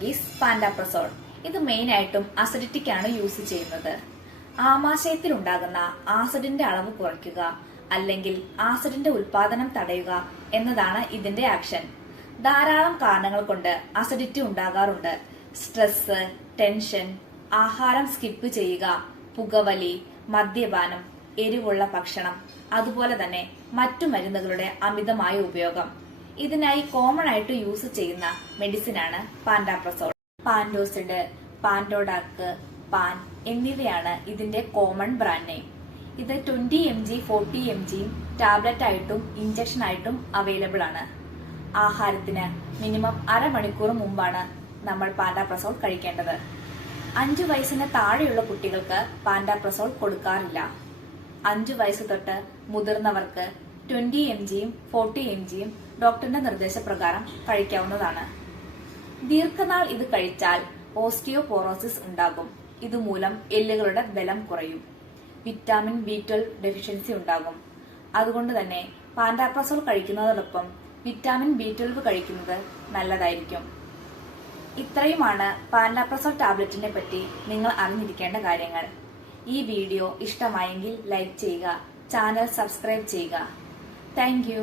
Drug is പാൻഡാപ്രസോൾ. ഇത് main ആയിട്ടും അസിഡിറ്റിക് ആണ് യൂസ് ചെയ്യുന്നത്. ആമാശയത്തിൽ ഉണ്ടാകുന്ന ആസിഡിന്റെ അളവ് കുറയ്ക്കുക അല്ലെങ്കിൽ ആസിഡിന്റെ ഉൽപാദനം തടയുക എന്നതാണ് ഇതിന്റെ ആക്ഷൻ. ധാരാളം കാരണങ്ങൾ കൊണ്ട് അസിഡിറ്റി ഉണ്ടാകാറുണ്ട്. സ്ട്രെസ്, ടെൻഷൻ, ആഹാരം സ്കിപ്പ് ചെയ്യുക, പുകവലി, മദ്യപാനം, എരിവുള്ള ഭക്ഷണം, അതുപോലെ തന്നെ മറ്റു മരുന്നുകളുടെ അമിതമായ ഉപയോഗം. ഇതിനായി കോമൺ ആയിട്ട് യൂസ് ചെയ്യുന്ന മെഡിസിനാണ് പാൻഡാപ്രസോൾ. പാൻഡോസിഡ്, പാൻഡോഡാക്ക്, പാൻ എന്നിവയാണ് ഇതിന്റെ കോമൺ ബ്രാൻഡ് നെയിം. ഇത് 20 mg 40 mg ടാബ്ലറ്റ് ആയിട്ടും ഇഞ്ചക്ഷൻ ആയിട്ടും അവൈലബിൾ ആണ്. ആഹാരത്തിന് മിനിമം അരമണിക്കൂർ മുമ്പാണ് നമ്മൾ പാൻഡാപ്രസോൾ കഴിക്കേണ്ടത്. 5 വയസ്സിന് താഴെയുള്ള കുട്ടികൾക്ക് പാൻഡാപ്രസോൾ കൊടുക്കാറില്ല. 5 വയസ്സ് തൊട്ട് മുതിർന്നവർക്ക് 20 mg 40 mg ഡോക്ടറിന്റെ നിർദ്ദേശപ്രകാരം കഴിക്കാവുന്നതാണ്. ദീർഘനാൾ ഇത് കഴിച്ചാൽ ഓസ്റ്റിയോപോറോസിസ് ഉണ്ടാകും. ഇതുമൂലം എല്ലുകളുടെ ബലം കുറയും. വിറ്റാമിൻ B12 ഡെഫിഷ്യൻസി ഉണ്ടാകും. അതുകൊണ്ട് തന്നെ പാൻഡാപ്രസോൾ കഴിക്കുന്നതോടൊപ്പം വിറ്റാമിൻ B12 കഴിക്കുന്നത് നല്ലതായിരിക്കും. ഇത്രയുമാണ് പാൻഡാപ്രസോൾ ടാബ്ലറ്റിനെ പറ്റി നിങ്ങൾ അറിഞ്ഞിരിക്കേണ്ട കാര്യങ്ങൾ. ഈ വീഡിയോ ഇഷ്ടമായെങ്കിൽ ലൈക്ക് ചെയ്യുക, ചാനൽ സബ്സ്ക്രൈബ് ചെയ്യുക. Thank you.